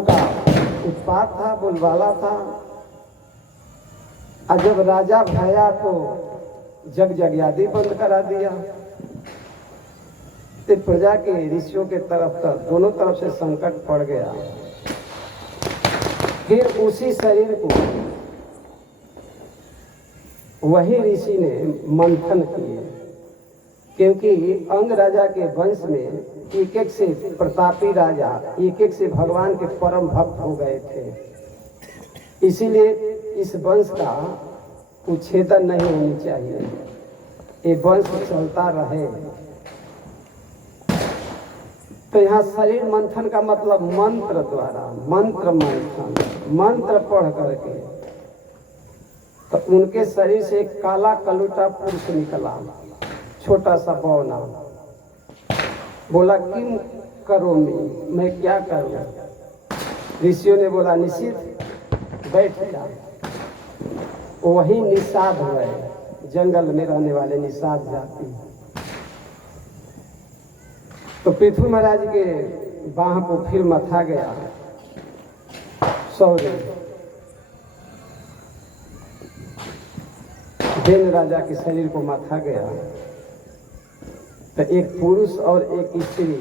का उत्पात था, बोलबाला था। और जब राजा भया तो जग जगयादी बंद करा दिया। तो प्रजा के ऋषियों के तरफ तक दोनों तरफ से संकट पड़ गया। फिर उसी शरीर को वही ऋषि ने मंथन किए, क्योंकि अंग राजा के वंश में एक एक से प्रतापी राजा, एक एक से भगवान के परम भक्त हो गए थे। इसीलिए इस वंश का उच्छेदन नहीं होनी चाहिए, ये वंश चलता रहे। तो यहाँ शरीर मंथन का मतलब मंत्र द्वारा, मंत्र मंथन, मंत्र पढ़ करके। तो उनके शरीर से एक काला कलूटा पुरुष निकला, छोटा सा बौना। बोला किम करो मैं क्या करूं? ऋषियों ने बोला निषिद्ध, बैठ जा। वही निषाद हुए, जंगल में रहने वाले निषाद जाति। तो पृथ्वी महाराज के बाह को फिर मथा गया सौर्य। देन राजा के शरीर को मथा गया। तो एक पुरुष और एक स्त्री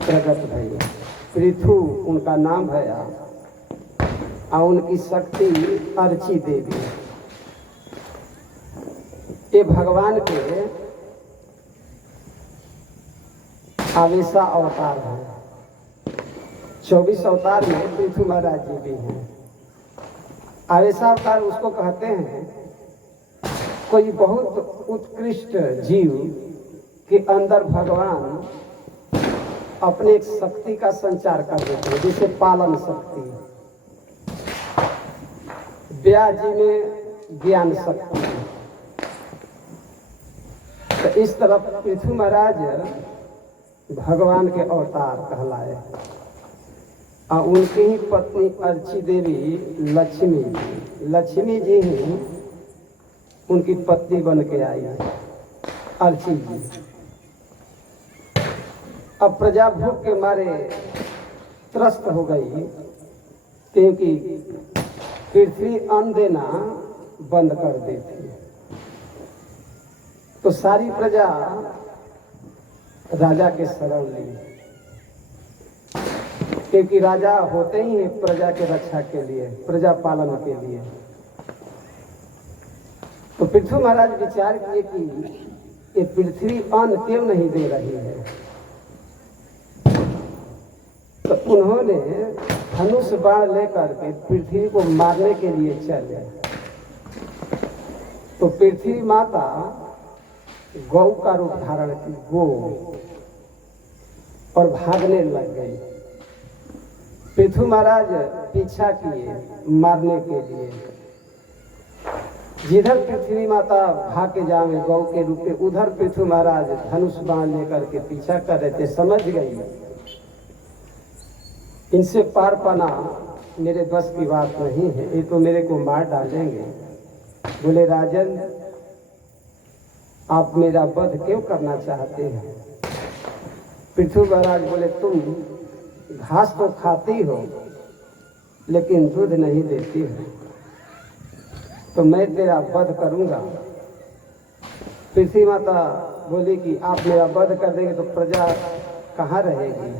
प्रकट भई। पृथु उनका नाम भया और उनकी शक्ति अर्ची देवी। ये भगवान के आवेशा अवतार है। 24 अवतार में पृथु महाराज जी भी हैं। आवेशा अवतार उसको कहते हैं कोई बहुत उत्कृष्ट जीव के अंदर भगवान अपने एक शक्ति का संचार कर देते हैं, जैसे पालन शक्ति, व्यास जी में ज्ञान शक्ति। तो इस तरफ पृथु महाराज भगवान के अवतार कहलाए। और उनकी ही पत्नी अर्ची देवी लक्ष्मी जी ही उनकी पत्नी बन के आई अर्ची जी। अब प्रजा भूख के मारे त्रस्त हो गई, क्योंकि पृथ्वी अन्न देना बंद कर देती। तो सारी प्रजा राजा के शरण ली, क्योंकि राजा होते ही हैं प्रजा के रक्षा के लिए, प्रजा पालन के लिए। तो पृथ्वी महाराज विचार किए कि ये पृथ्वी अन्न क्यों नहीं दे रही है। तो उन्होंने धनुष बाण लेकर के पृथ्वी को मारने के लिए चले। तो पृथ्वी माता गौ का रूप धारण की, गौ, और भागने लग गई। पृथ्वी महाराज पीछा किए मारने के लिए। जिधर पृथ्वी माता भाग के जावे गौ के रूप में, उधर पृथ्वी महाराज धनुष बाण लेकर के पीछा कर रहे थे। समझ गई इनसे पार पाना मेरे बस की बात नहीं है, ये तो मेरे को मार डालेंगे। बोले राजन, आप मेरा वध क्यों करना चाहते हैं? पृथ्वी महाराज बोले तुम घास तो खाती हो लेकिन दूध नहीं देती हो, तो मैं तेरा वध करूंगा। पृथ्वी माता बोली कि आप मेरा वध कर देंगे तो प्रजा कहाँ रहेगी?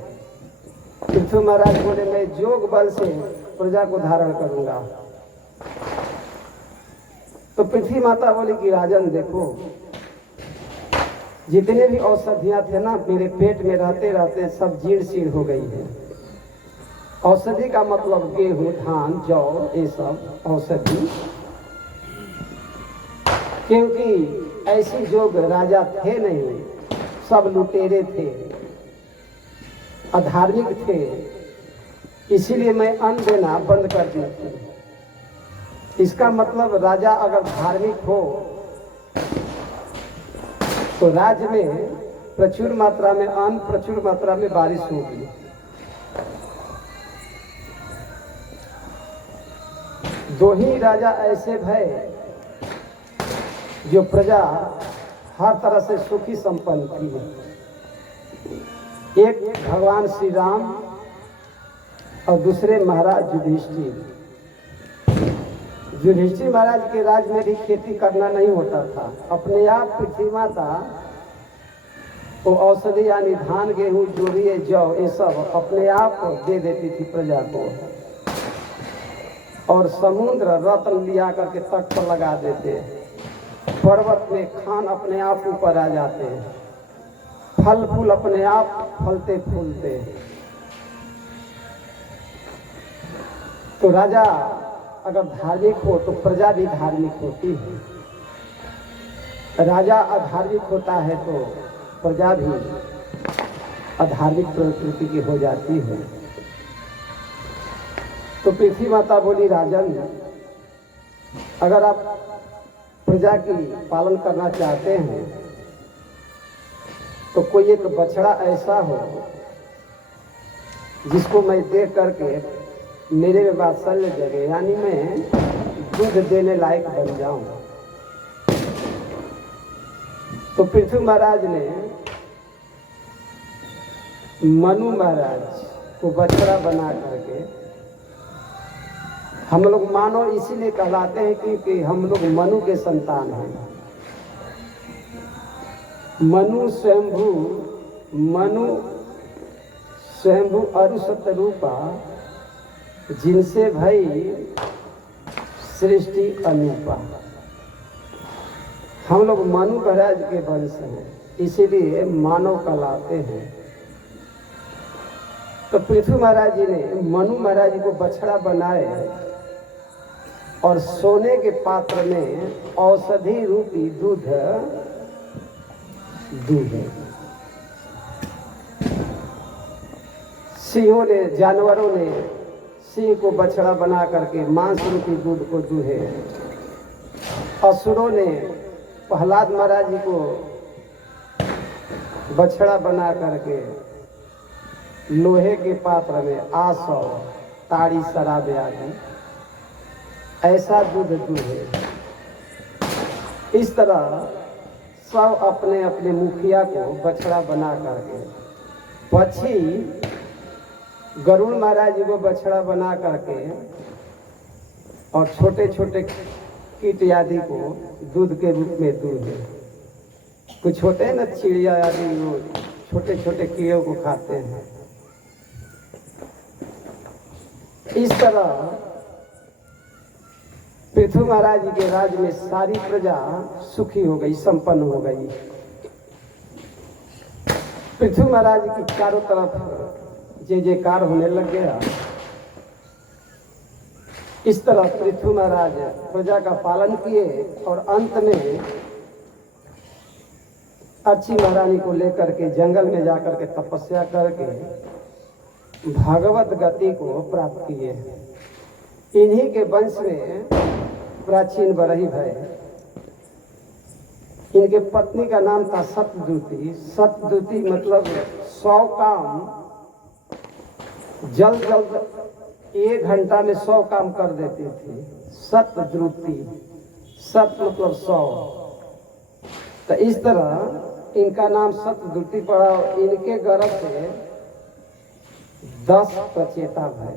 पृथ्वी महाराज बोले मैं जोग बल से प्रजा को धारण करूंगा। तो पृथ्वी माता बोली कि राजन देखो, जितने भी औषधियां थे ना मेरे पेट में रहते रहते सब जीर्ण शीर्ण हो गई है। औषधि का मतलब गेहूं, धान, जौ, ये सब औषधि। क्योंकि ऐसी जोग राजा थे नहीं, सब लुटेरे थे, अधार्मिक थे, इसीलिए मैं अन्न देना बंद कर दी थी। इसका मतलब राजा अगर धार्मिक हो तो राज्य में प्रचुर मात्रा में अन्न, प्रचुर मात्रा में बारिश होगी। दो ही राजा ऐसे भय जो प्रजा हर तरह से सुखी संपन्न थी। एक भगवान श्री राम और दूसरे महाराज युधिष्ठिर। युधिष्ठिर महाराज के राज में भी खेती करना नहीं होता था। अपने आप पृथ्वी माता वो औषधि यानी धान, गेहूं, जोरिए, जौ ये सब अपने आप दे देती थी प्रजा को। और समुद्र रत्न लिया करके तट पर लगा देते। पर्वत में खान अपने आप ऊपर आ जाते। फल फूल अपने आप फलते फूलते। तो राजा अगर धार्मिक हो तो प्रजा भी धार्मिक होती है। राजा अधार्मिक होता है तो प्रजा भी अधार्मिक प्रकृति की हो जाती है। तो पृथ्वी माता बोली, राजन, अगर आप प्रजा की पालन करना चाहते हैं तो कोई एक बछड़ा ऐसा हो जिसको मैं देख करके मेरे में वात्सल्य जगे, यानी मैं दूध देने लायक बन जाऊं। तो पृथ्वी महाराज ने मनु महाराज को बछड़ा बना करके, हम लोग मानव इसीलिए कहलाते हैं क्योंकि हम लोग मनु के संतान हैं। मनु स्वयंभू अरुषत रूपा, जिनसे भई सृष्टि अनूपा। हम लोग मनु महाराज के वंश हैं, इसीलिए मानव कहलाते हैं। तो पृथ्वी महाराज जी ने मनु महाराज जी को बछड़ा बनाए और सोने के पात्र में औषधि रूपी दूध दूध सिंहों ने, जानवरों ने सिंह को बछड़ा बना करके मांस रूपी दूध को दूहे। असुरों ने प्रहलाद महाराज जी को बछड़ा बना करके लोहे के पात्र में आसौ, ताड़ी, शराब आदि ऐसा दूध दूहे। इस तरह सब अपने अपने मुखिया को बछड़ा बना करके, पक्षी गरुड़ महाराज जी को बछड़ा बना करके और छोटे छोटे कीट आदि को दूध के रूप में दूहे। कुछ होते हैं ना चिड़िया आदि, वो छोटे छोटे कीड़ों को खाते हैं। इस तरह पृथ्वी महाराज जी के राज में सारी प्रजा सुखी हो गई, संपन्न हो गई। पृथ्वी महाराज जी की चारों तरफ जय जयकार होने लग गया। इस तरह पृथ्वी महाराज प्रजा का पालन किए और अंत में अच्छी महारानी को लेकर के जंगल में जाकर के तपस्या करके भागवत गति को प्राप्त किए। इन्हीं के वंश में प्राचीन बरही भय। इनके पत्नी का नाम था सतदूती। सतदूती मतलब 100 काम जल्द जल्द 1 घंटा में 100 काम कर देती थी। सतद्रुति, सत मतलब 100। तो इस तरह इनका नाम सतद्रुति पड़ा। इनके गर्भ से 10 प्रचेता भय।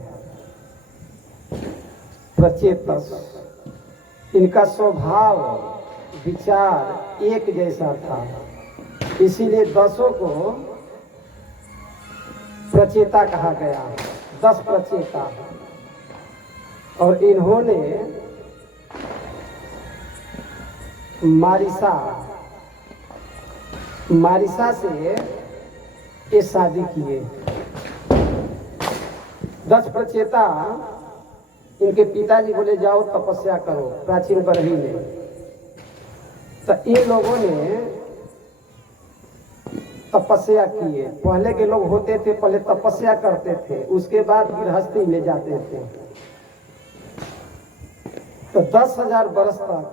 प्रचेतस, इनका स्वभाव विचार एक जैसा था, इसीलिए 10 को प्रचेता कहा गया। 10 प्रचेता। और इन्होंने मारिसा से ये शादी किए। 10 प्रचेता इनके पिताजी बोले जाओ तपस्या करो प्राचीन बरही में। तो इन लोगों ने तपस्या किए। पहले के लोग होते थे, पहले तपस्या करते थे, उसके बाद गृहस्थी में जाते थे। तो 10,000 वर्ष तक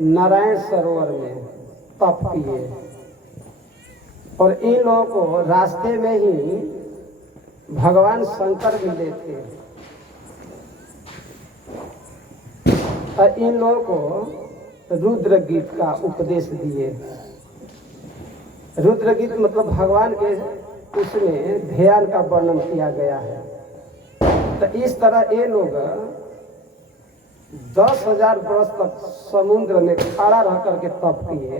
नारायण सरोवर में तप किए। और इन लोगों को रास्ते में ही भगवान शंकर मिले थे। और इन लोगों को रुद्र गीत का उपदेश दिए। रुद्र गीत मतलब भगवान के उसमें ध्यान का वर्णन किया गया है। तो इस तरह ये लोग 10,000 वर्ष तक समुद्र में खड़ा रह करके तप किए।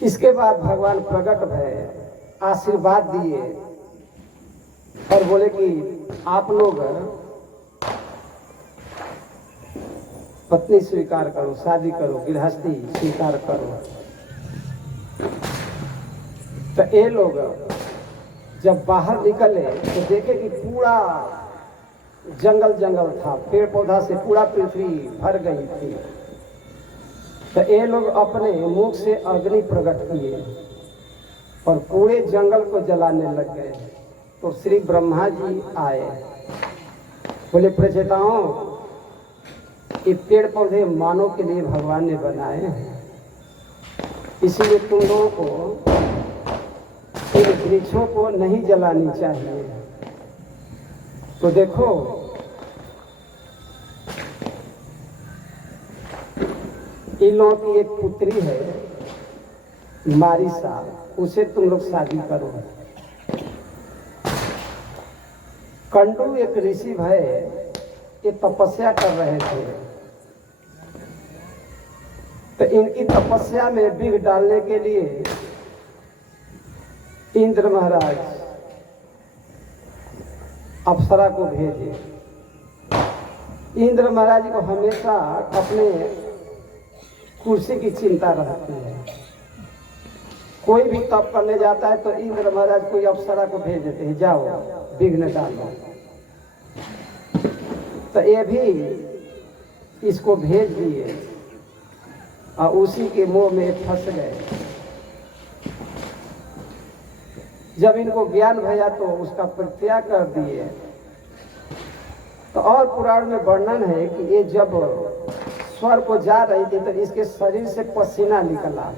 इसके बाद भगवान प्रकट भय, आशीर्वाद दिए और बोले कि आप लोग पत्नी स्वीकार करो, शादी करो, गृहस्थी स्वीकार करो। तो ये लोग जब बाहर निकले तो देखे कि पूरा जंगल जंगल था, पेड़ पौधा से पूरा पृथ्वी भर गई थी। तो ये लोग अपने मुख से अग्नि प्रकट किए और पूरे जंगल को जलाने लग गए। तो श्री ब्रह्मा जी आए, बोले प्रचेताओं, ये पेड़ पौधे मानव के लिए भगवान ने बनाए हैं, इसीलिए तुम लोगों को इन वृक्षों को नहीं जलानी चाहिए। तो देखो इन लोगों की एक पुत्री है मारिसा, उसे तुम लोग शादी करो। कंडू एक ऋषि भय, ये तपस्या कर रहे थे। तो इनकी तपस्या में विघ्न डालने के लिए इंद्र महाराज अप्सरा को भेजे। इंद्र महाराज को हमेशा अपने कुर्सी की चिंता रहती है। कोई भी तप करने जाता है तो इंद्र महाराज कोई अप्सरा को भेज देते हैं, जाओ विघ्न डालो। तो ये भी इसको भेज दिए और उसी के मोह में फंस गए। जब इनको ज्ञान भया तो उसका परित्याग कर दिए। तो और पुराण में वर्णन है कि ये जब स्वर्ग को जा रही थी तो इसके शरीर से पसीना निकला।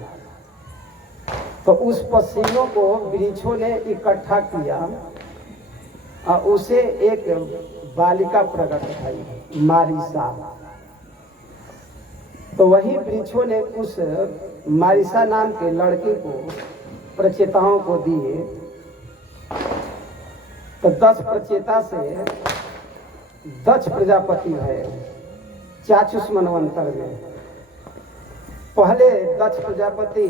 तो उस पसीनों को वृक्षों ने इकट्ठा किया और उसे एक बालिका प्रकट भई, मारिसा। तो वही वृक्षों ने उस मारिसा नाम के लड़के को प्रचेताओं को दिए। तो 10 प्रचेता से दक्ष प्रजापति है चाचुष मनवंतर में। पहले दक्ष प्रजापति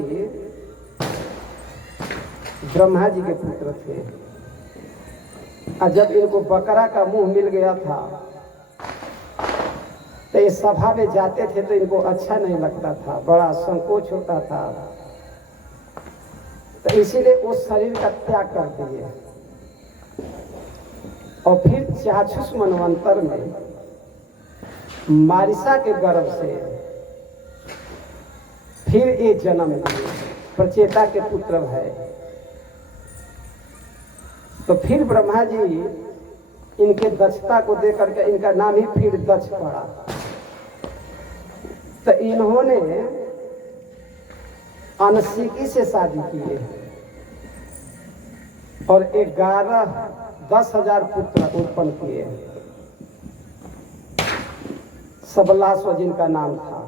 ब्रह्मा जी के पुत्र थे। और जब इनको बकरा का मुंह मिल गया था तो ये सभा में जाते थे तो इनको अच्छा नहीं लगता था, बड़ा संकोच होता था। तो इसीलिए उस शरीर का त्याग कर दिए। और फिर चाचुष मनवंतर में मारिसा के गर्भ से फिर ये जन्म लिए, प्रचेता के पुत्र है। तो फिर ब्रह्मा जी इनके दक्षता को देकर के इनका नाम ही फिर दक्ष पड़ा। तो इन्होंने अनसिकी से शादी की और 10,000 पुत्र उत्पन्न किए। सबलास्व जिनका नाम था।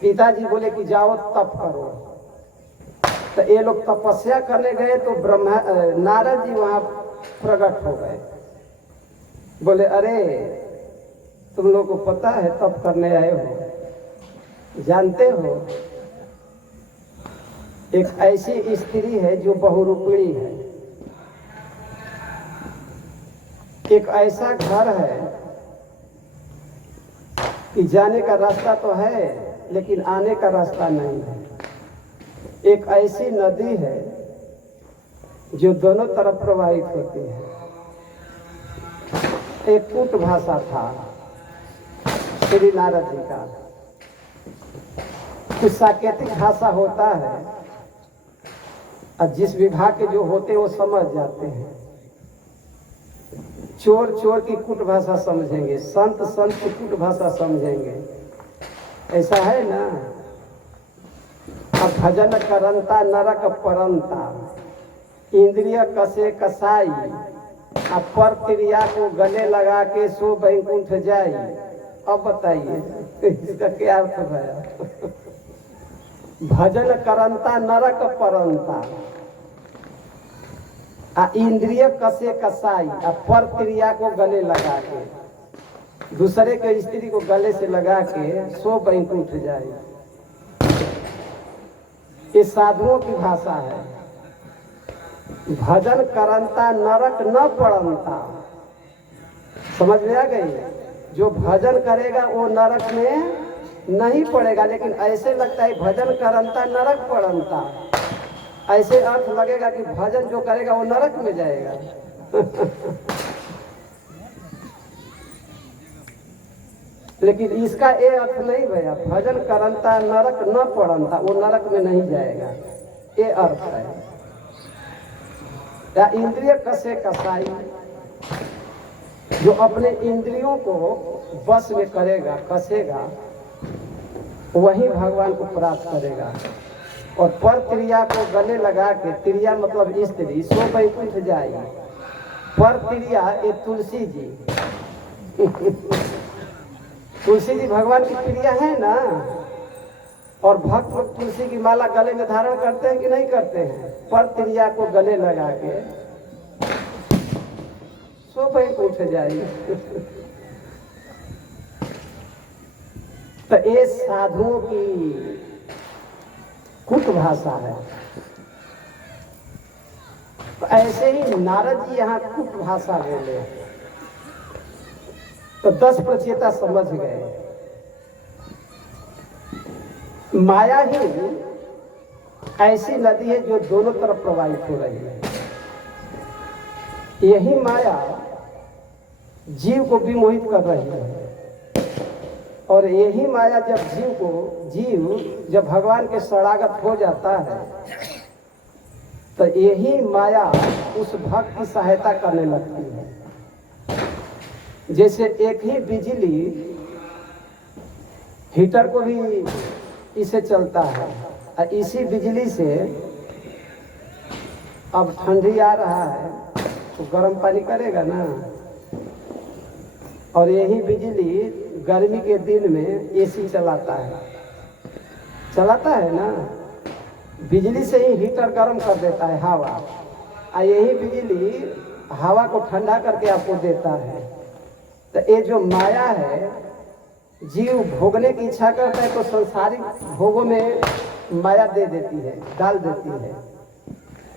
पिताजी बोले कि जाओ तप करो। तो ये लोग तपस्या करने गए तो नारद जी वहां प्रकट हो गए। बोले अरे तुम लोग को पता है तप करने आए हो, जानते हो एक ऐसी स्त्री है जो बहुरूपिणी है, एक ऐसा घर है कि जाने का रास्ता तो है लेकिन आने का रास्ता नहीं है, एक ऐसी नदी है जो दोनों तरफ प्रवाहित होती है। एक कूट भाषा था श्री नारद जी का। कुछ साकेतिक भाषा होता है और जिस विभाग के जो होते हैं वो समझ जाते हैं। चोर चोर की कूट भाषा समझेंगे, संत संत की कूट भाषा समझेंगे, ऐसा है ना। अब भजन करंता नरक परंता, इंद्रिय कसे कसाई, अब पर क्रिया को गले लगा के सो बैकुंठ जाई। अब बताइए इसका क्या अर्थ है? भजन करंता नरक परंता, आ इंद्रिय कसे कसाई आ पर क्रिया को गले लगा के, दूसरे के स्त्री को गले से लगा के सो बैंक उठ जाए। ये साधुओं की भाषा है। भजन करंता नरक न पड़ंता, समझ में आ गई? जो भजन करेगा वो नरक में नहीं पड़ेगा, लेकिन ऐसे लगता है भजन करंता नरक पड़ंता, ऐसे अर्थ लगेगा कि भजन जो करेगा वो नरक में जाएगा। लेकिन इसका ये अर्थ नहीं भैया, भजन करंता नरक न पड़ंता, वो नरक में नहीं जाएगा, ये अर्थ है। या इंद्रिय कसे कसाई, जो अपने इंद्रियों को बस में करेगा, कसेगा, वही भगवान को प्राप्त करेगा। और पर क्रिया को गले लगा के, क्रिया मतलब स्त्री, सो बैकुंठ जाए। पर क्रिया ये तुलसी जी तुलसी जी भगवान की क्रिया है ना। और भक्त लोग तुलसी की माला गले में धारण करते हैं कि नहीं करते हैं? पर क्रिया को गले लगा के सो बैकुंठ जाए। तो ये साधुओं की कुट भाषा है। तो ऐसे ही नारद जी यहाँ कुट भाषा बोले तो 10 प्रचेता समझ गए। माया ही ऐसी नदी है जो दोनों तरफ प्रवाहित हो रही है। यही माया जीव को विमोहित कर रही है, और यही माया जब जीव जब भगवान के शरणागत हो जाता है तो यही माया उस भक्त की सहायता करने लगती है। जैसे एक ही बिजली हीटर को भी इसे चलता है, और इसी बिजली से अब ठंडी आ रहा है तो गर्म पानी करेगा ना। और यही बिजली गर्मी के दिन में एसी चलाता है ना। बिजली से ही हीटर गर्म कर देता है हवा, और यही बिजली हवा को ठंडा करके आपको देता है। तो ये जो माया है, जीव भोगने की इच्छा करता है तो संसारिक भोगों में माया दे देती है, डाल देती है।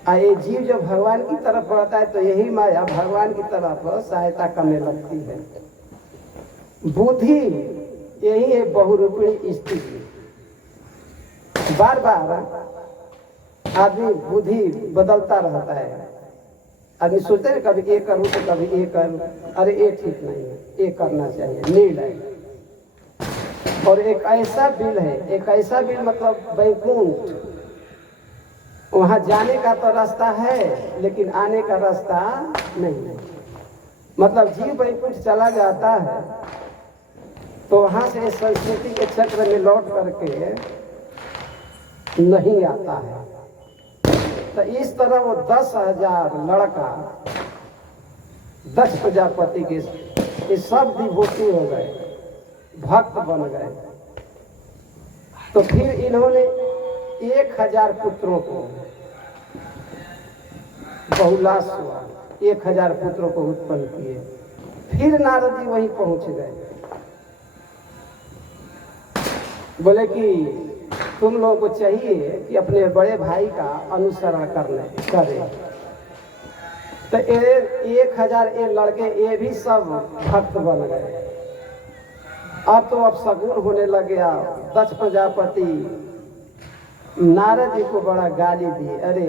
और ये जीव जब भगवान की तरफ बढ़ता है तो यही माया भगवान की तरफ सहायता करने लगती है। बुद्धि यही है बहुरूपिणी स्थिति। बार बार आदमी बुद्धि बदलता रहता है। आदमी सोचते हैं कभी ये करूँ तो कभी ये करूँ, अरे ये ठीक नहीं है, ये करना चाहिए, नीड है। और एक ऐसा बिल है, एक ऐसा बिल मतलब वैकुंठ, वहाँ जाने का तो रास्ता है लेकिन आने का रास्ता नहीं है। मतलब जीव वैकुंठ चला जाता है तो वहाँ से संस्कृति के चक्र में लौट करके नहीं आता है। तो इस तरह वो 10,000 लड़का, 10 प्रजापति के ये सब विभूति हो गए, भक्त बन गए। तो फिर इन्होंने 1,000 पुत्रों को, बहुलाश हुआ, 1,000 पुत्रों को उत्पन्न किए। फिर नारद जी वहीं पहुंच गए, बोले कि तुम लोगों को चाहिए कि अपने बड़े भाई का अनुसरण करें। तो 1,000 ये लड़के, ये भी सब भक्त बन गए। अब सगुन होने लग गया। 10 प्रजापति नारद जी को बड़ा गाली दिए, अरे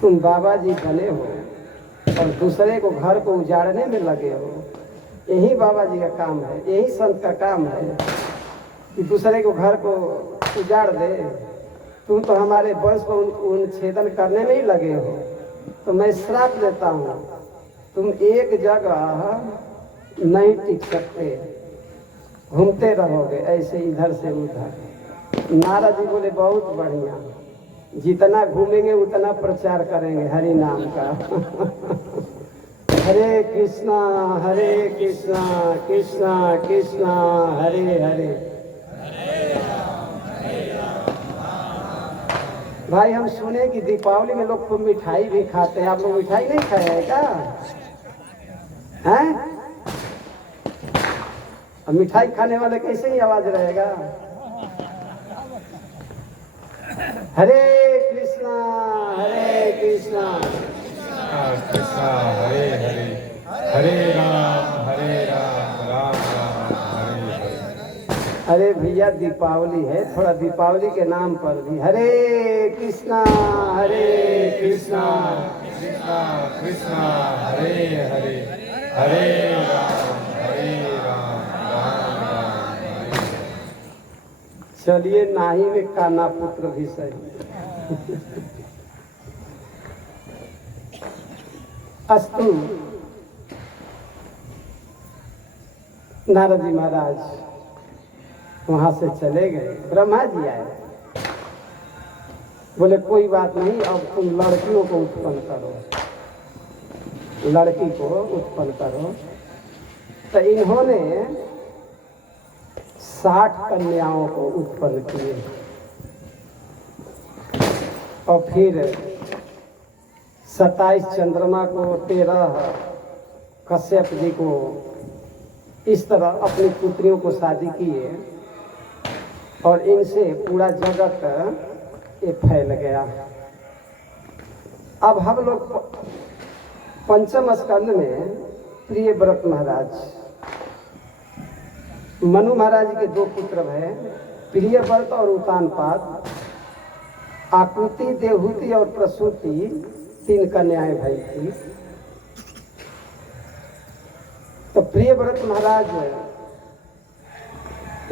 तुम बाबा जी बने हो और दूसरे को घर को उजाड़ने में लगे हो। यही बाबा जी का काम है, यही संत का काम है कि दूसरे को घर को उजाड़ दे। तुम तो हमारे वंश को उच्छेदन करने में ही लगे हो। तो मैं श्राप देता हूँ, तुम एक जगह नहीं टिक सकते, घूमते रहोगे ऐसे इधर से उधर। नारद जी बोले बहुत बढ़िया, जितना घूमेंगे उतना प्रचार करेंगे हरि नाम का। हरे कृष्णा कृष्णा कृष्णा हरे हरे। भाई हम सुने कि दीपावली में लोग खूब मिठाई भी खाते हैं, आप लोग मिठाई नहीं खाए हैं क्या? हैं? अब मिठाई खाने वाले कैसे ही आवाज रहेगा? हरे कृष्णा हरे कृष्णा कृष्णा हरे हरे, हरे राम राम राम हरे हरे। अरे भैया दीपावली है, थोड़ा दीपावली के नाम पर भी हरे कृष्णा कृष्णा कृष्णा कृष्णा हरे हरे, हरे राम राम राम हरे। चलिए नाही में काना पुत्र भी सही। अस्तु नारद जी महाराज वहां से चले गए। ब्रह्मा जी आए, बोले कोई बात नहीं, अब तुम लड़कियों को उत्पन्न करो, लड़की को उत्पन्न करो। तो इन्होंने 60 कन्याओं को उत्पन्न किए और फिर 27 चंद्रमा को, 13 कश्यप जी को, इस तरह अपनी पुत्रियों को शादी किए और इनसे पूरा जगत ये फैल गया। अब हम लोग पंचम स्कंद में प्रियव्रत महाराज, मनु महाराज के 2 पुत्र हैं, प्रियव्रत और उत्तानपाद। आकृति, देवहूति और प्रसूति 3 कन्याएं भाई थी। तो प्रियव्रत महाराज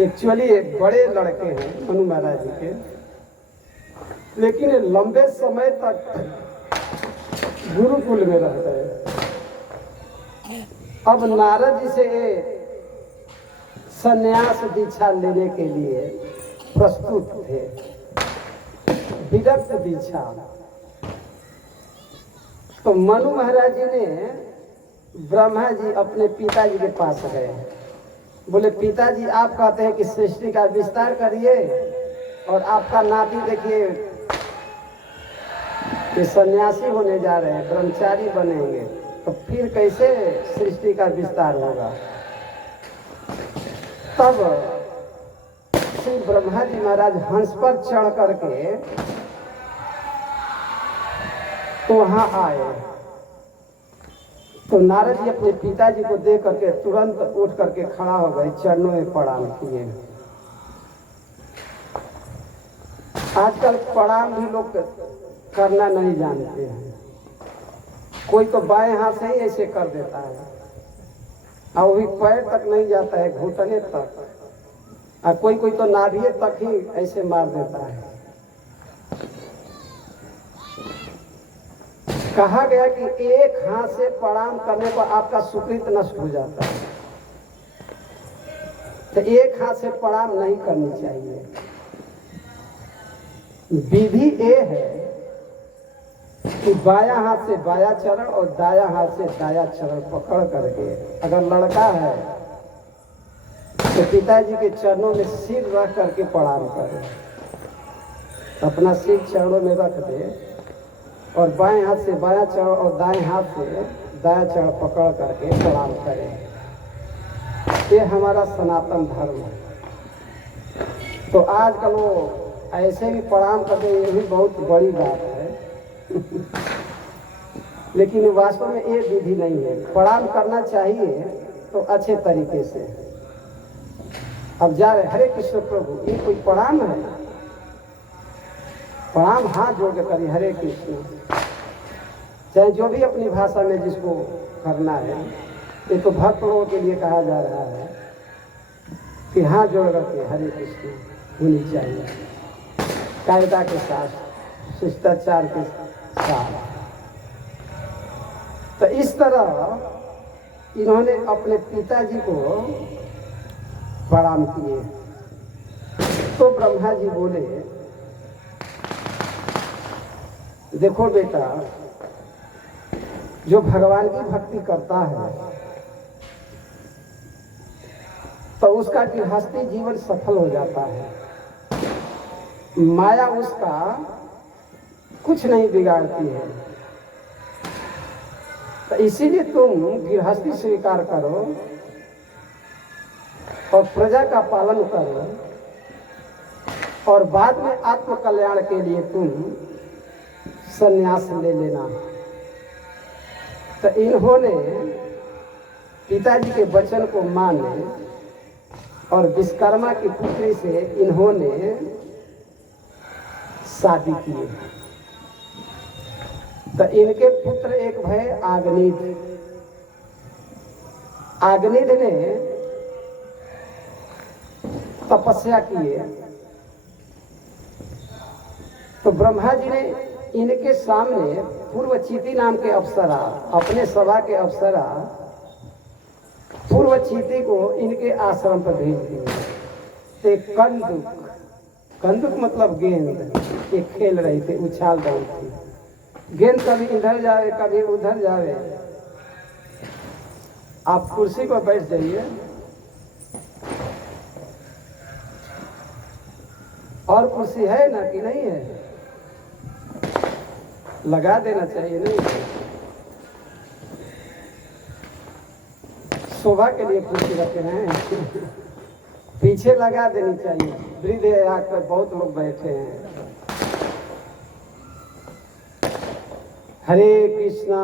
एक्चुअली बड़े लड़के हैं मनु महाराज जी के, लेकिन लंबे समय तक गुरुकुल में रह गए। अब नारद जी से संन्यास दीक्षा लेने के लिए प्रस्तुत थे, विरक्त दीक्षा। तो मनु महाराज जी ने ब्रह्मा जी अपने पिताजी के पास गए, बोले पिताजी आप कहते हैं कि सृष्टि का विस्तार करिए और आपका नाती देखिए ये सन्यासी होने जा रहे हैं, ब्रह्मचारी बनेंगे, तो फिर कैसे सृष्टि का विस्तार होगा? तब श्री ब्रह्मा जी महाराज हंस पर चढ़ करके तो वहां आए। तो नारद जी अपने पिताजी को देख करके तुरंत उठ करके खड़ा हो गए, चरणों में प्रणाम किए। आजकल प्रणाम भी लोग करना नहीं जानते हैं। कोई तो बाएं हाथ से ही ऐसे कर देता है और वही पैर तक नहीं जाता है, घुटने तक, और कोई तो नाभिये तक ही ऐसे मार देता है। कहा गया कि एक हाथ से प्रणाम करने पर आपका सुकृत नष्ट हो जाता है, तो एक हाथ से प्रणाम नहीं करनी चाहिए। विधि ये है कि बायां हाथ से बायां चरण और दायां हाथ से दायां चरण पकड़ करके, अगर लड़का है तो पिताजी के चरणों में सिर रख करके प्रणाम करे, अपना सिर चरणों में रख दे और बाएं हाथ से बायां चरण और दाएं हाथ से दायां चरण पकड़ करके प्रणाम करें। ये हमारा सनातन धर्म है। तो आजकल वो ऐसे भी प्रणाम करते, ये भी बहुत बड़ी बात है। लेकिन वास्तव में ये विधि नहीं है। प्रणाम करना चाहिए तो अच्छे तरीके से। अब जा रहे हरे कृष्ण प्रभु, ये कोई प्रणाम है? प्रणाम हाथ जोड़ के करिए, हरे कृष्ण, चाहे जो भी अपनी भाषा में जिसको करना है। ये तो भक्त लोगों के लिए कहा जा रहा है कि हाथ जोड़ करके हरे कृष्ण होनी चाहिए, कायदा के साथ, शिष्टाचार के साथ। तो इस तरह इन्होंने अपने पिताजी को प्रणाम किए। तो ब्रह्मा जी बोले, देखो बेटा, जो भगवान की भक्ति करता है तो उसका गृहस्थी जीवन सफल हो जाता है। माया उसका कुछ नहीं बिगाड़ती है। तो इसीलिए तुम गृहस्थी स्वीकार करो और प्रजा का पालन करो और बाद में आत्म कल्याण के लिए तुम संन्यास ले लेना। तो इन्होंने पिताजी के वचन को माने और विश्वकर्मा की पुत्री से इन्होंने शादी की। तो इनके पुत्र एक भय आग्निद। आग्निद ने तपस्या किए तो ब्रह्मा जी ने इनके सामने पूर्वचीति नाम के अप्सरा, अपने सभा के अप्सरा पूर्वचीति को इनके आश्रम पर भेज दिए। एक कंदुक, कंदुक मतलब गेंद, ये खेल रही थी, उछाल रही थी। गेंद कभी इधर जावे कभी उधर जावे। आप कुर्सी पर बैठ जाइए और कुर्सी है ना कि नहीं है? लगा देना चाहिए, नहीं? शोभा के लिए कुर्सी रखे हैं, पीछे लगा देनी चाहिए। वृद्ध आकर बहुत लोग बैठे हैं। हरे कृष्णा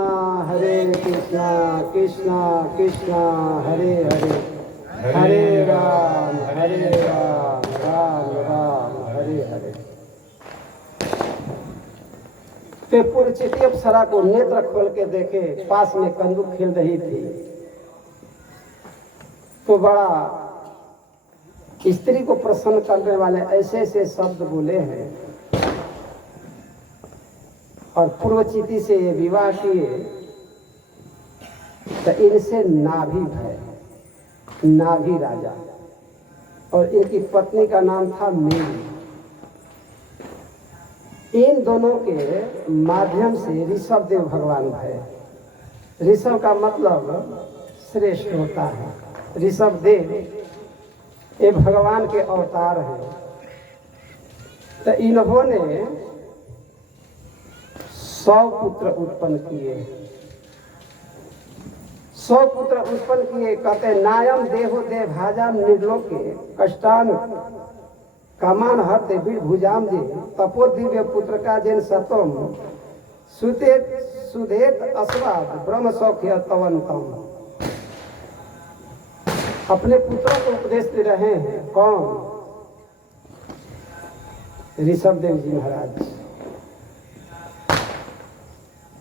कृष्णा कृष्णा हरे हरे, हरे राम राम राम हरे हरे। ते पूर्वचीति अप्सरा को नेत्र खोल के देखे, पास में कंदुक खेल रही थी तो बड़ा स्त्री को प्रसन्न करने वाले ऐसे ऐसे शब्द बोले हैं और पूर्वचीति से ये विवाह किए। तो इनसे नाभि भय, नाभि राजा, और इनकी पत्नी का नाम था मेरी। इन दोनों के माध्यम से ऋषभ देव भगवान भय। ऋषभ का मतलब श्रेष्ठ होता है। ऋषभ देव ये भगवान के अवतार हैं। तो इन्होंने 100 पुत्र उत्पन्न किए। 100 पुत्र उत्पन्न किए। कहते नायम देहो दे भाजाम निर्लोके कष्टान कामान हरते बीर भुजाम दे तपो दिव्य पुत्र का जैन सतम सुतेत सुधेत अस्वाद ब्रह्म सौख्य तवंतम। अपने पुत्रों को उपदेश दे रहे हैं। कौन? ऋषभ देव जी महाराज।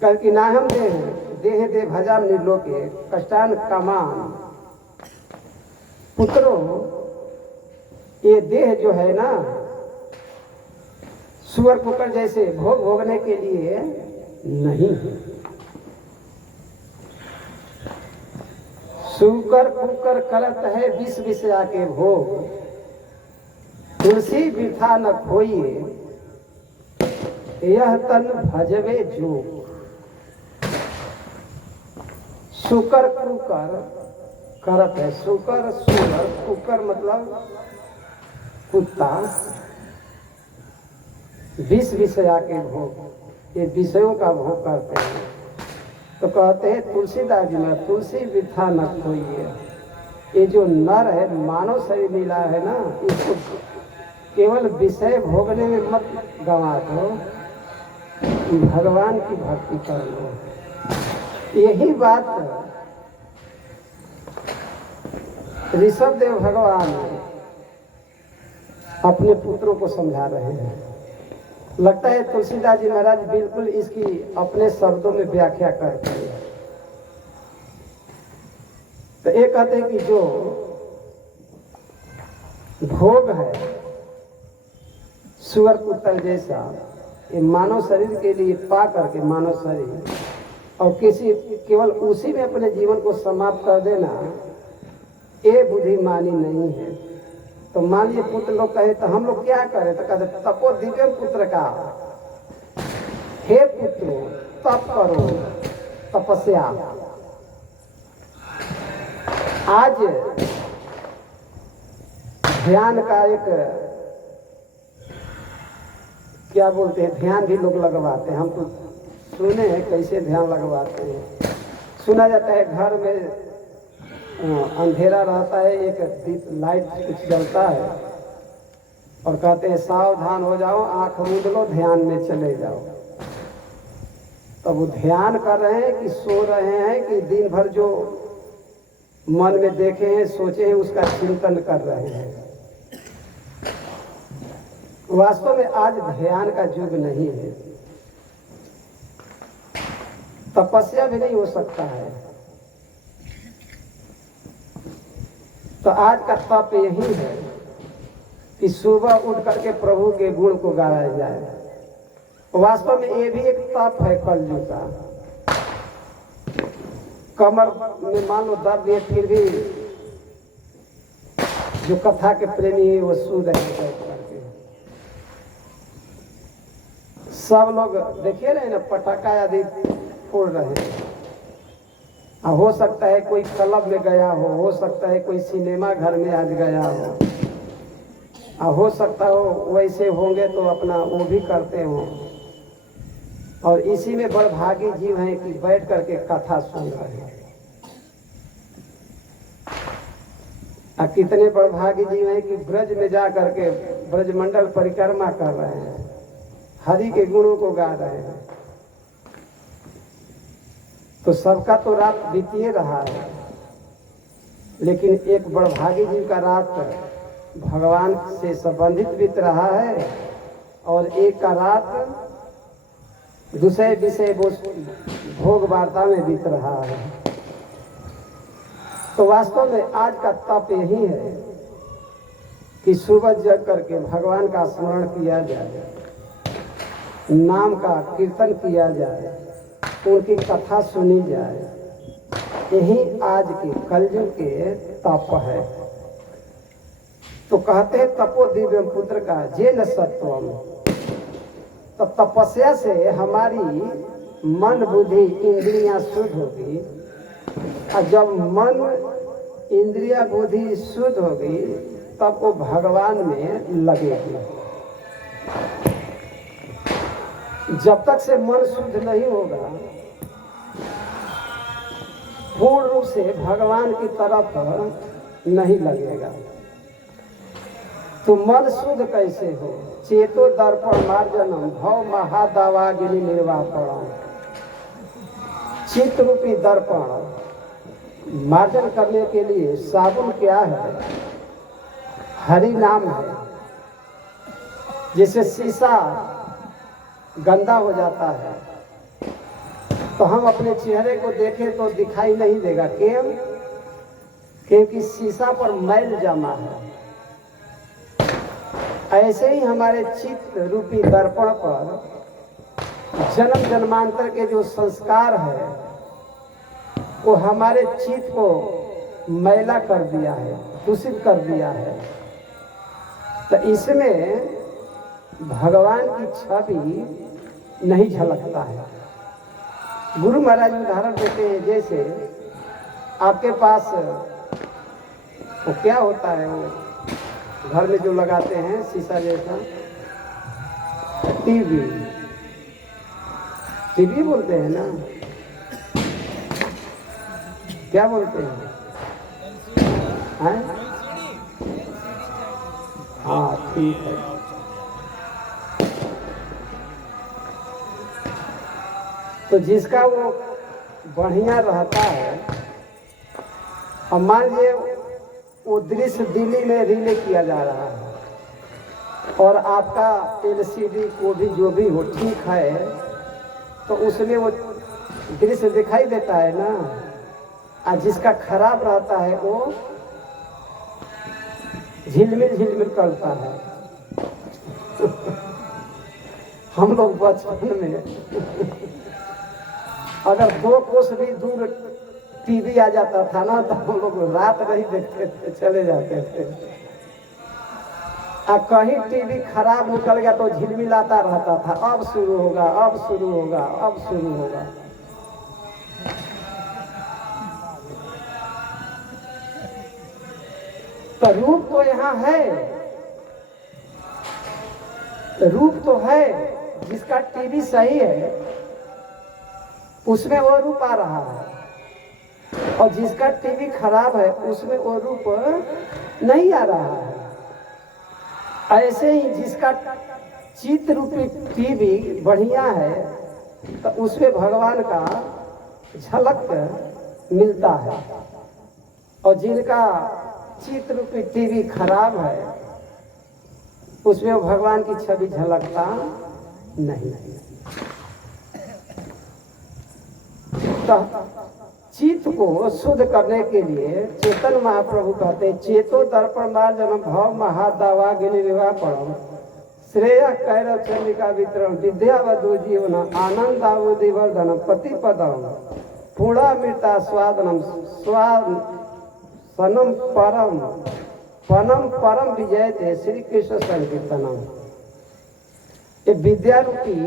कल की नाहम देह दे भजाम निर्लोके कष्टान कामान। पुत्रों, ये देह जो है ना, सुअर कुकर जैसे भोग भोगने के लिए नहीं है। सुकर कुकर करत है विष विष आके भोग, तुलसी बिथा न खोइए यह तन भजवे जोग। सुकर कुकर करत है, सुकर सुअर, कुकर मतलब कुत्ता, विष विषया के भोग, ये विषयों का भोग करते हैं। तो कहते हैं तुलसीदास जी में तुलसी बिथा न खोइए। ये जो नर है, मानव शरीर मिला है ना, इसको केवल विषय भोगने में मत गंवा दो, भगवान की भक्ति कर लो। यही बात ऋषभ देव भगवान अपने पुत्रों को समझा रहे हैं। लगता है तुलसीदास जी महाराज बिल्कुल इसकी अपने शब्दों में व्याख्या करते हैं। तो ये कहते हैं कि जो भोग है सुअर कुत्तर जैसा, ये मानव शरीर के लिए पा करके मानव शरीर और किसी केवल उसी में अपने जीवन को समाप्त कर देना, ये बुद्धिमानी नहीं है। तो मान लीजिए पुत्र लोग कहे तो हम लोग क्या करें? तो कहते तपो दिव्य पुत्र का, हे पुत्रो तप करो, तपस्या। आज ध्यान का एक क्या बोलते हैं, ध्यान भी लोग लगवाते हैं। हम तो सुने हैं कैसे ध्यान लगवाते हैं। सुना जाता है घर में अंधेरा रहता है, एक दीप लाइट कुछ जलता है और कहते हैं सावधान हो जाओ, आंख मूंद लो, ध्यान में चले जाओ। तब वो ध्यान कर रहे हैं कि सो रहे हैं कि दिन भर जो मन में देखे हैं सोचे हैं उसका चिंतन कर रहे हैं। वास्तव में आज ध्यान का युग नहीं है, तपस्या भी नहीं हो सकता है। तो आज का तप यही है कि सुबह उठ करके प्रभु के गुण को गाया जाए। वास्तव में ये भी एक तप है कलयुग का। कमर में मान लो दर्द है, फिर भी जो कथा के प्रेमी है वो सो रहे हैं बैठ करके। सब लोग देखिए रहे ना, पटाखा आदि फोड़ रहे हैं। हो सकता है कोई क्लब में गया हो सकता है कोई सिनेमा घर में आज गया हो सकता हो वैसे होंगे तो अपना वो भी करते हो। और इसी में बड़भागी जीव हैं कि बैठ करके कथा सुन रहे हैं। कितने बड़भागी जीव हैं कि ब्रज में जा करके ब्रजमंडल परिक्रमा कर रहे हैं, हरि के गुणों को गा रहे हैं। तो सबका तो रात बीतिए रहा है, लेकिन एक बड़भागी जीव का रात भगवान से संबंधित बीत रहा है और एक का रात दूसरे विषय भोग वार्ता में बीत रहा है। तो वास्तव में आज का तप यही है कि सुबह जग करके भगवान का स्मरण किया जाए, नाम का कीर्तन किया जाए, उनकी कथा सुनी जाए। यही आज के कलयुग के तप है। तो कहते हैं तपो दिव्यम पुत्र का जे न सत्वम। तो तपस्या से हमारी मन बुद्धि इंद्रियां शुद्ध होगी, और जब मन इंद्रिया बुद्धि शुद्ध होगी तब वो भगवान में लगेगी। जब तक से मन शुद्ध नहीं होगा पूर्ण रूप से भगवान की तरफ नहीं लगेगा। तो मन शुद्ध कैसे हो? चेतो दर्पण मार्जनम भव महादावागिनी निर्वापणम। चित्त रूपी दर्पण मार्जन करने के लिए साबुन क्या है? हरि नाम है। जैसे शीशा गंदा हो जाता है तो हम अपने चेहरे को देखें तो दिखाई नहीं देगा, क्यों? क्योंकि शीशा पर मैल जमा है। ऐसे ही हमारे चित्त रूपी दर्पण पर जन्म जन्मांतर के जो संस्कार है वो हमारे चित्त को मैला कर दिया है, दूषित कर दिया है। तो इसमें भगवान की छवि नहीं झलकता है। गुरु महाराज उदाहरण देते हैं, जैसे आपके पास वो क्या होता है, वो घर में जो लगाते हैं शीशा जैसा, टीवी बोलते हैं ना, क्या बोलते हैं? हाँ ठीक है। तो जिसका वो बढ़िया रहता है, और मान लीजिए वो दृश्य दिल्ली में रिले किया जा रहा है और आपका LCD को भी जो भी हो ठीक है, तो उसमें वो दृश्य दिखाई देता है ना। और जिसका खराब रहता है वो झिलमिल झिलमिल करता है। हम लोग बचपन में अगर 2 कोस भी दूर टीवी आ जाता था ना तो हम लोग रात नहीं देखते थे, चले जाते थे। और कहीं टीवी खराब निकल गया तो झिलमिलाता रहता था, अब शुरू होगा, अब शुरू होगा, अब शुरू होगा। तो रूप तो यहाँ है, रूप तो है, जिसका टीवी सही है उसमें वो रूप आ रहा है, और जिसका टीवी खराब है उसमें वो रूप नहीं आ रहा है। ऐसे ही जिसका चित्त रूपी टीवी बढ़िया है तो उसमें भगवान का झलक मिलता है, और जिनका चित्त रूपी टीवी खराब है उसमें भगवान की छवि झलकता नहीं। तो चित्त को शुद्ध करने के लिए चेतन महाप्रभु कहते हैं, चेतो दर्पण मार्जन भव महादावा गिनी विवाह परम श्रेय कैरव चंडिका वितरण विद्यावधु जीवन आनंद आवुदि वर्धन पति पदम पूर्णामृता स्वादनम सनम परम पनम परम विजय थे श्री कृष्ण संकीर्तनम। ये विद्या रूपी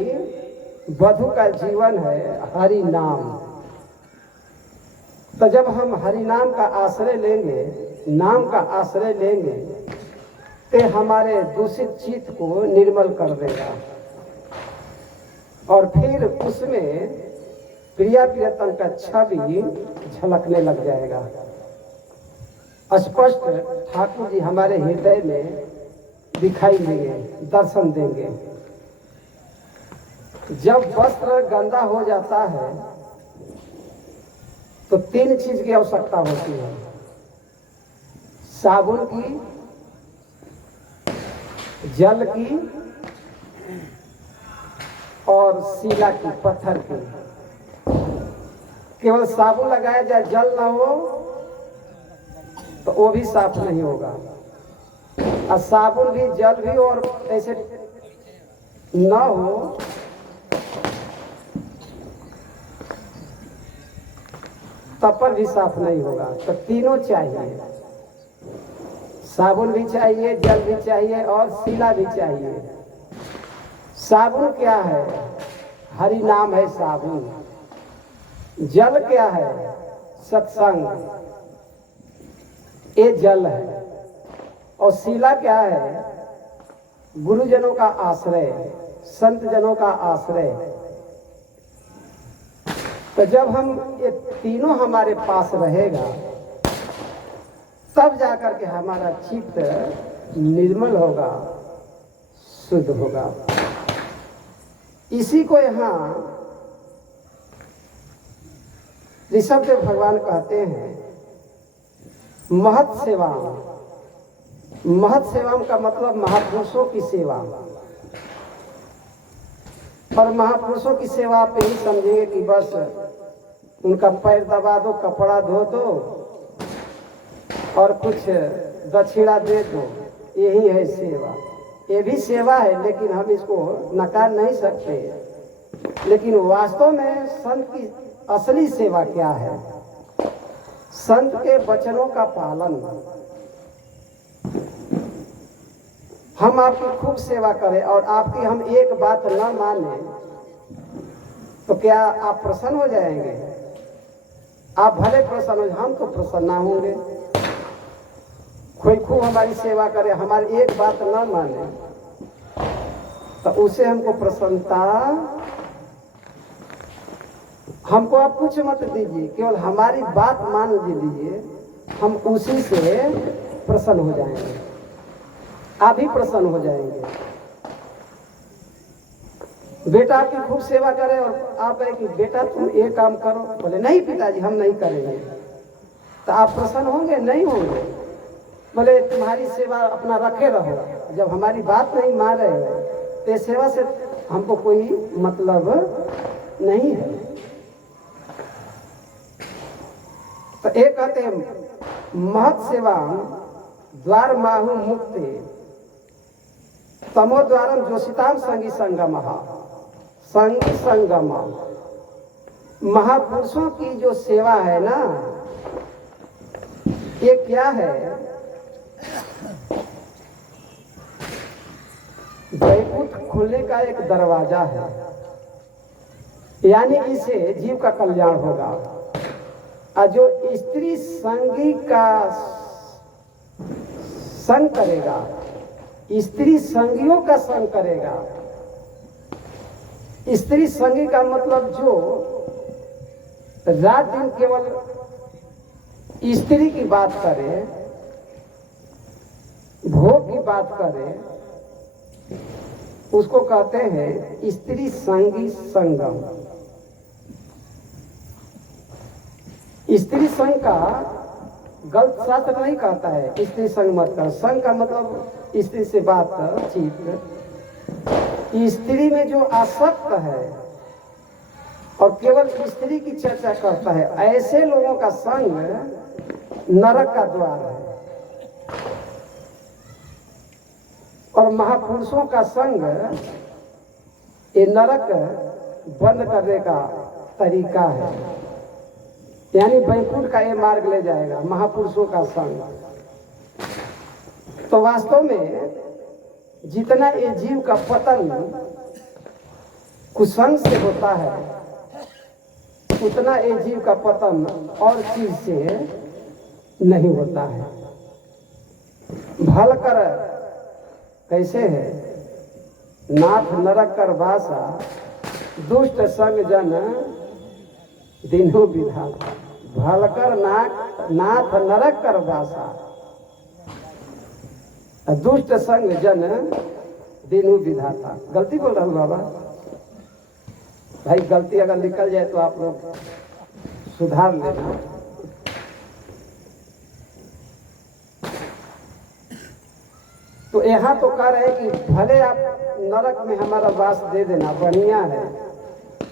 वधु का जीवन है हरि नाम। तो जब हम हरि नाम का आश्रय लेंगे, नाम का आश्रय लेंगे, तो हमारे दूषित चित्त को निर्मल कर देगा, और फिर उसमें प्रिया प्रियतम का छवि झलकने लग जाएगा। स्पष्ट ठाकुर जी हमारे हृदय में दिखाई देंगे, दर्शन देंगे। जब वस्त्र गंदा हो जाता है तो 3 चीज की आवश्यकता होती है, साबुन की, जल की और शिला की, पत्थर की। केवल साबुन लगाया जाए, जल ना हो तो वो भी साफ नहीं होगा, और साबुन भी जल भी और ऐसे ना हो तब पर भी साफ नहीं होगा। तो तीनों चाहिए, साबुन भी चाहिए, जल भी चाहिए और शिला भी चाहिए। साबुन क्या है? हरि नाम है साबुन। जल क्या है? सत्संग, ये जल है। और शिला क्या है? गुरुजनों का आश्रय, संत जनों का आश्रय। तो जब हम ये तीनों हमारे पास रहेगा तब जाकर के हमारा चित्त निर्मल होगा, शुद्ध होगा। इसी को यहाँ ऋषभदेव भगवान कहते हैं महत सेवा। महत सेवा का मतलब महापुरुषों की सेवा, और महापुरुषों की सेवा आप यही समझेंगे कि बस उनका पैर दबा दो, कपड़ा धो दो और कुछ दक्षिणा दे दो, यही है सेवा। ये भी सेवा है, लेकिन हम इसको नकार नहीं सकते। लेकिन वास्तव में संत की असली सेवा क्या है? संत के वचनों का पालन। हम आपकी खूब सेवा करें और आपकी हम एक बात न माने तो क्या आप प्रसन्न हो जाएंगे? आप भले प्रसन्न हो, हम तो प्रसन्न ना होंगे। कोई खूब हमारी सेवा करे, हमारी एक बात न माने तो उसे हमको प्रसन्नता, हमको आप कुछ मत दीजिए, केवल हमारी बात मान लीजिए, हम उसी से प्रसन्न हो जाएंगे, आप भी प्रसन्न हो जाएंगे। बेटा आपकी खूब सेवा करे और आप है कि बेटा तुम ये काम करो, बोले नहीं पिताजी हम नहीं करेंगे, तो आप प्रसन्न होंगे? नहीं होंगे। बोले तुम्हारी सेवा अपना रखे रहो, जब हमारी बात नहीं मान रहे हो तो सेवा से हमको कोई मतलब नहीं है। तो एक कहते हैं महत सेवा द्वार माहु मुक्ति तमो द्वारम जोशिताम संगी संगम। संगी संगम, महापुरुषों की जो सेवा है ना, ये क्या है? वैकुंठ खुलने का एक दरवाजा है, यानी इसे जीव का कल्याण होगा। और जो स्त्री संगी का संग करेगा स्त्री संगियों का संग करेगा। स्त्री संगी का मतलब जो रात दिन केवल स्त्री की बात करे, भोग की बात करे, उसको कहते हैं स्त्री संगी संगम। स्त्री संग का गलत शास्त्र नहीं कहता है स्त्री संग मत कर। संग का मतलब स्त्री से बातचीत। स्त्री में जो आसक्त है और केवल स्त्री की चर्चा करता है, ऐसे लोगों का संग नरक का द्वार है। और महापुरुषों का संग ये नरक बंद करने का तरीका है, यानी वैकुंठ का ये मार्ग ले जाएगा महापुरुषों का संग। तो वास्तव में जितना ये जीव का पतन कुसंग से होता है, उतना ये जीव का पतन और चीज से नहीं होता है। भलकर कैसे है, नाथ नरक कर वासा, दुष्ट संग जन दिनो विधाता। भलकर नाथ नरक कर वासा, दुष्ट संग जन दिनु विधाता। गलती बोल रहा हूँ बाबा भाई, गलती अगर निकल जाए तो आप लोग सुधार लेना। तो यहाँ तो कह रहे हैं कि भले आप नरक में हमारा वास दे देना, बढ़िया है,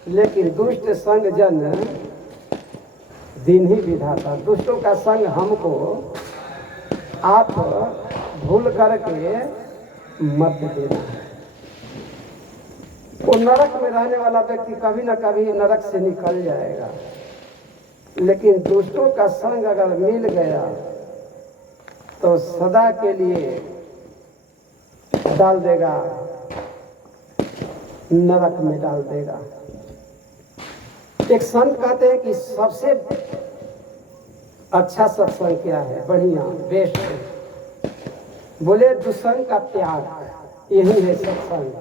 लेकिन दुष्ट संग जन दिन ही विधाता। दुष्टों का संग हमको आप भूल करके मत देना। वो नरक में रहने वाला व्यक्ति कभी न कभी नरक से निकल जाएगा, लेकिन दुष्टों का संग अगर मिल गया तो सदा के लिए डाल देगा, नरक में डाल देगा। एक संत कहते हैं कि सबसे अच्छा सत्संग क्या है, बढ़िया बेस्ट, बोले दुसंग का त्याग, यही है सत्संग।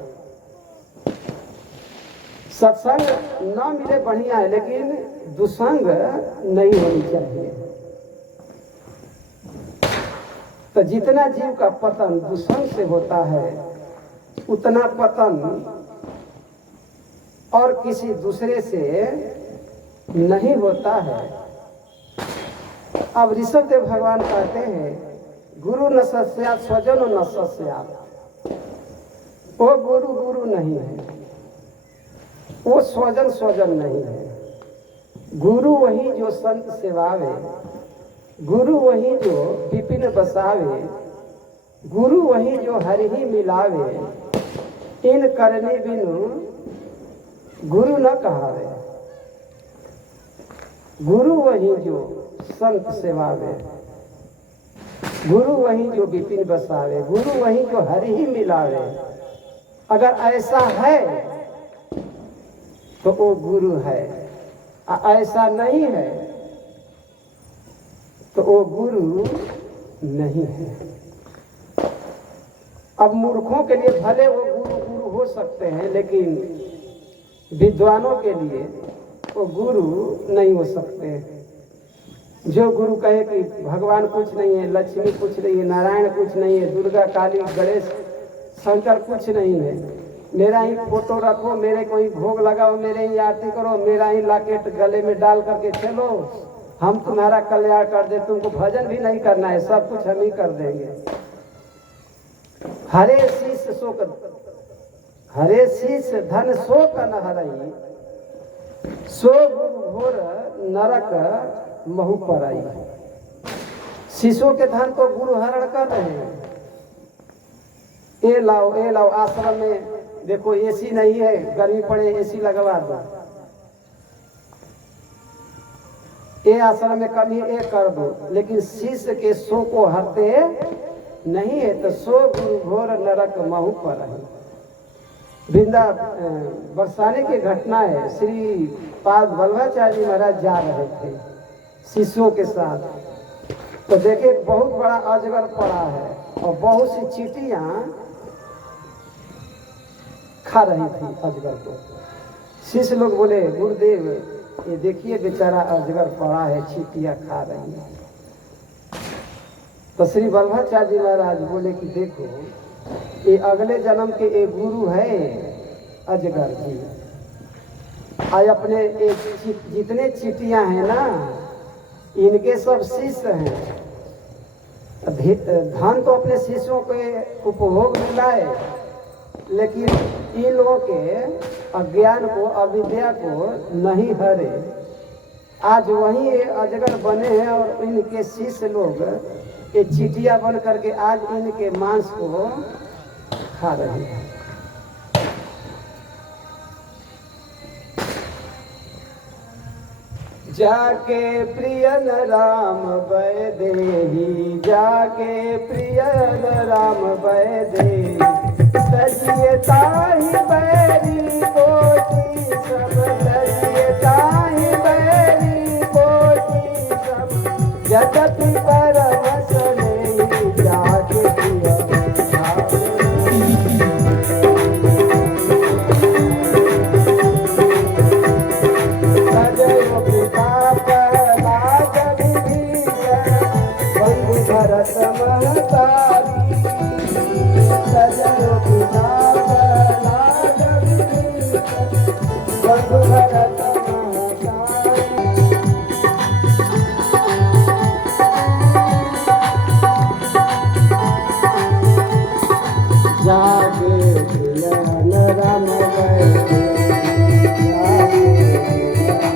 सत्संग ना मिले बढ़िया है, लेकिन दुसंग नहीं होनी चाहिए। तो जितना जीव का पतन दुसंग से होता है, उतना पतन और किसी दूसरे से नहीं होता है। अब ऋषभ देव भगवान कहते हैं, गुरु न सस्यात् स्वजन न सस्यात्। वो गुरु गुरु नहीं है, वो स्वजन स्वजन नहीं है। गुरु वही जो संत सेवावे, गुरु वही जो विपिन बसावे, गुरु वही जो हरि ही मिलावे। इन करने बिनु गुरु न कहावे। गुरु वही जो संत सेवावे, गुरु वही जो विपिन बसावे, गुरु वही जो हरि ही मिलावे। अगर ऐसा है तो वो गुरु है, ऐसा नहीं है तो वो गुरु नहीं है। अब मूर्खों के लिए भले वो गुरु गुरु हो सकते हैं, लेकिन विद्वानों के लिए वो गुरु नहीं हो सकते। जो गुरु कहे कि भगवान कुछ नहीं है, लक्ष्मी कुछ नहीं है, नारायण कुछ नहीं है, दुर्गा काली गणेश शंकर कुछ नहीं है, मेरा ही फोटो रखो, मेरे को ही भोग लगाओ, मेरे ही आरती करो, मेरा ही लॉकेट गले में डाल करके चलो, हम तुम्हारा कल्याण कर दे, तुमको भजन भी नहीं करना है, सब कुछ हम ही कर देंगे। हरे शीश शोक, हरे शीश धन शोक न हरई, सो गुरु घोर नरक महु पराई। शिशु के धन तो गुरु हरण कर रहे हैं। ए लाओ आश्रम में देखो एसी नहीं है, गर्मी पड़े एसी लगवा दो, ये आश्रम में कभी ये कर दो, लेकिन शिष्य के सो को हरते नहीं है। तो सो गुरु घोर नरक महु पराई। वृंदा बरसाने की घटना है, श्री पाद वल्लभाचार्य महाराज जा रहे थे शिष्यों के साथ, तो देखे बहुत बड़ा अजगर पड़ा है और बहुत सी चींटियां खा रही थी अजगर को। शिष्य लोग बोले गुरुदेव ये देखिए बेचारा अजगर पड़ा है, चींटियां खा रही है। तो श्री वल्लभाचार्य जी महाराज बोले कि देखो ये अगले जन्म के एक गुरु है अजगर जी, आज अपने जितने चींटियां हैं ना इनके सब शिष्य हैं। धन तो अपने शिष्यों के उपभोग मिला है, लेकिन इन लोगों के अज्ञान को अविद्या को नहीं हरे। आज वही ये अजगर बने हैं और इनके शिष्य लोग ये चींटियां बन करके आज इनके मांस को खा रहे हैं। जाके प्रियन राम बैदेही, जाके प्रियन राम बैदेही, तजिए ताहि बैरी कोटि सब, तजिए ताहि बैरी कोटि सब, यद्यपि परमस नहीं जाके प्रियन भरत महतारी, सजनो पिता प्रहलाद विभीषण, बंधु भरत महतारी। जागे प्रियन राम बैदेही, जागे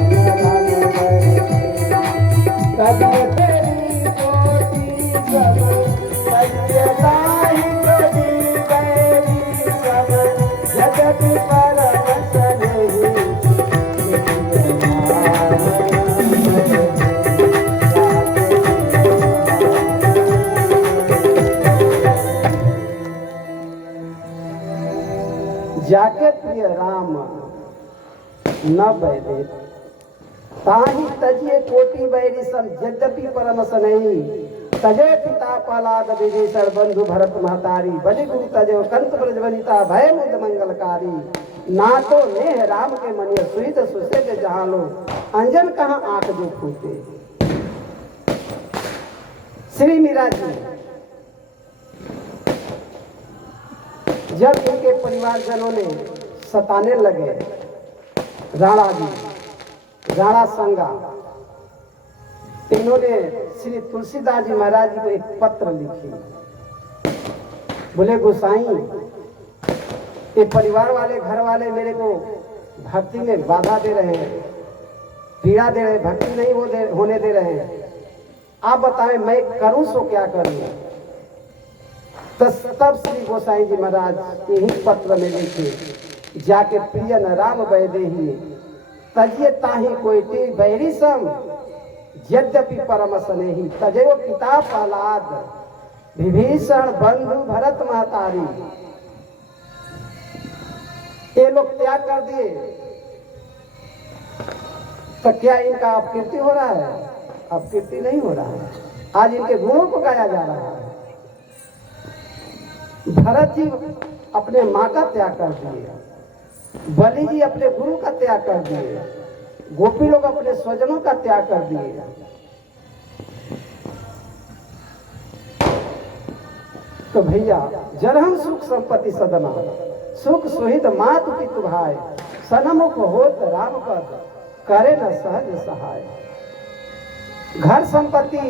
प्रियन राम बैदेही, तजिए तेरी कोटि सब, तजिए ताहि कोटि बैरी सब, यद्यपि परमस नहीं जाके प्रिय राम न बैदे ताहि तजिए कोटि बैरी सब, यद्यपि परमस नहीं तजय पिता प्रहलाद विभीषण, बंधु भरत महतारी, बलि गुरु तजय कंत ब्रज वनिता, भय मुद मंगलकारी। ना तो नेह राम के मनिय, सुहित सुसेज जहाँ लो, अंजन कहाँ आंख जो फूटे। श्री मीरा जी जब इनके परिवारजनों ने सताने लगे, राणा जी, राणा संगा, इन्होंने श्री तुलसीदास जी महाराज जी को एक पत्र लिखी। बोले गोसाई ये परिवार वाले घर वाले मेरे को भक्ति में बाधा दे रहे हैं, पीड़ा दे रहे हैं, भक्ति नहीं होने दे रहे हैं। आप बताएं मैं करूं सो क्या करूं। तब श्री गोसाई जी महाराज यही पत्र में लिखे, जाके प्रियन राम बैदेही, तजिए ताहि कोटि बैरी सम, यद्यपि परमस नहीं तजयो पिता प्रहलाद विभीषण, बंधु भरत महतारी। ये लोग त्याग कर दिए तो क्या इनका अपकीर्ति हो रहा है? अपकीर्ति नहीं हो रहा है, आज इनके गुणों को गाया जा रहा है। भरत जी अपने माँ का त्याग कर दिए, बलि जी अपने गुरु का त्याग कर दिए, गोपी लोग अपने स्वजनों का त्याग कर दिए। तो भैया जरहम सुख संपत्ति सदना, सुख सुहित मातु पितु भाई, सनमुख होत राम पद, करे न सहज सहाय। घर संपत्ति,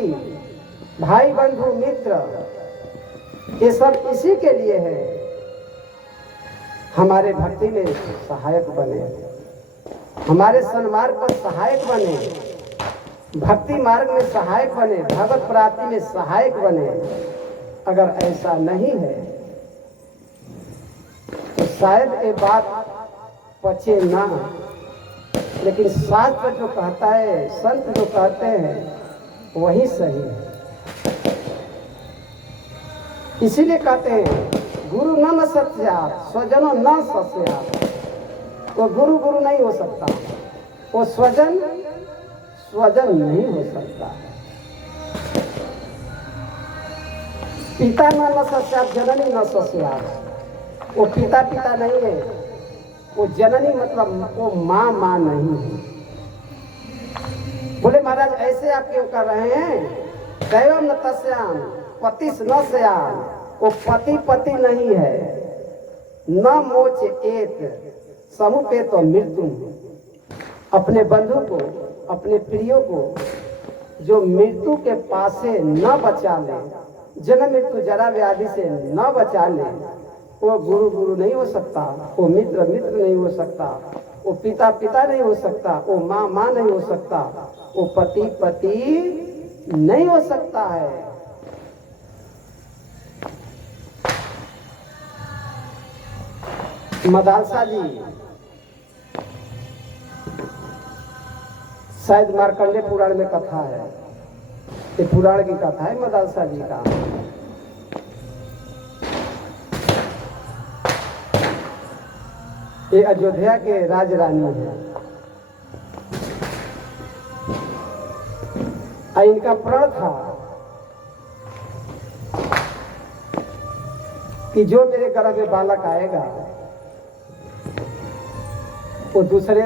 भाई बंधु मित्र, ये सब इसी के लिए है, हमारे भक्ति में सहायक बने, हमारे सन्मार्ग पर सहायक बने, भक्ति मार्ग में सहायक बने, भगवत प्राप्ति में सहायक बने। अगर ऐसा नहीं है तो शायद ये बात पचे ना, लेकिन शास्त्र जो कहता है, संत जो कहते हैं वही सही है। इसीलिए कहते हैं गुरु न सत्यात स्वजनों न सस्यात। वो गुरु गुरु नहीं हो सकता, वो स्वजन स्वजन नहीं हो सकता। पिता न सस्यात जननी न सस्यात। वो पिता पिता नहीं है, वो जननी मतलब वो माँ नहीं है। बोले महाराज ऐसे आप क्यों कर रहे हैं? दैवम न तस्याम पतिस न स्याम, वो पति नहीं है। न मोच एत समुपे तो मृत्यु, अपने बंधु को अपने प्रियो को जो मृत्यु के पास से न बचा ले, जन्म मृत्यु जरा व्याधि से न बचा ले, वो गुरु नहीं हो सकता, वो मित्र नहीं हो सकता, वो पिता नहीं हो सकता, वो माँ नहीं हो सकता, वो पति नहीं हो सकता है। मदालसा जी शायद मार्कंडे पुराण में कथा है, ये पुराण की कथा है मदालसा जी का। ये अयोध्या के राज रानी है। इनका प्रण था कि जो मेरे गर्भ में बालक आएगा वो दूसरे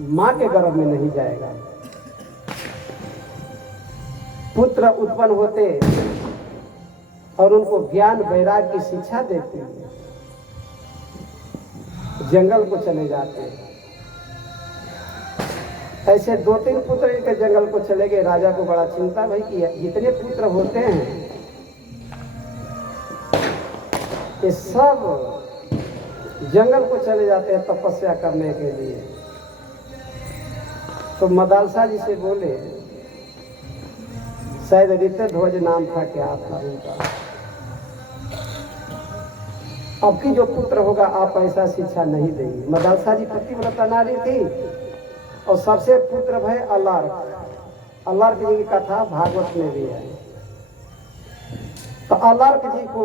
माँ के गर्भ में नहीं जाएगा। पुत्र उत्पन्न होते और उनको ज्ञान वैराग की शिक्षा देते जंगल को चले जाते। ऐसे 2-3 पुत्र इनके जंगल को चले गए। राजा को बड़ा चिंता भाई कि जितने पुत्र होते हैं ये सब जंगल को चले जाते हैं तपस्या करने के लिए। तो मदालसा जी से बोले, शायद ऋत ध्वज नाम था, क्या था उनका, अब की जो पुत्र होगा आप ऐसा शिक्षा नहीं देंगे। मदालसा जी पतिव्रता नारी थी और सबसे पुत्र भय अलार्क जी की कथा भागवत में भी है। तो अलार्क जी को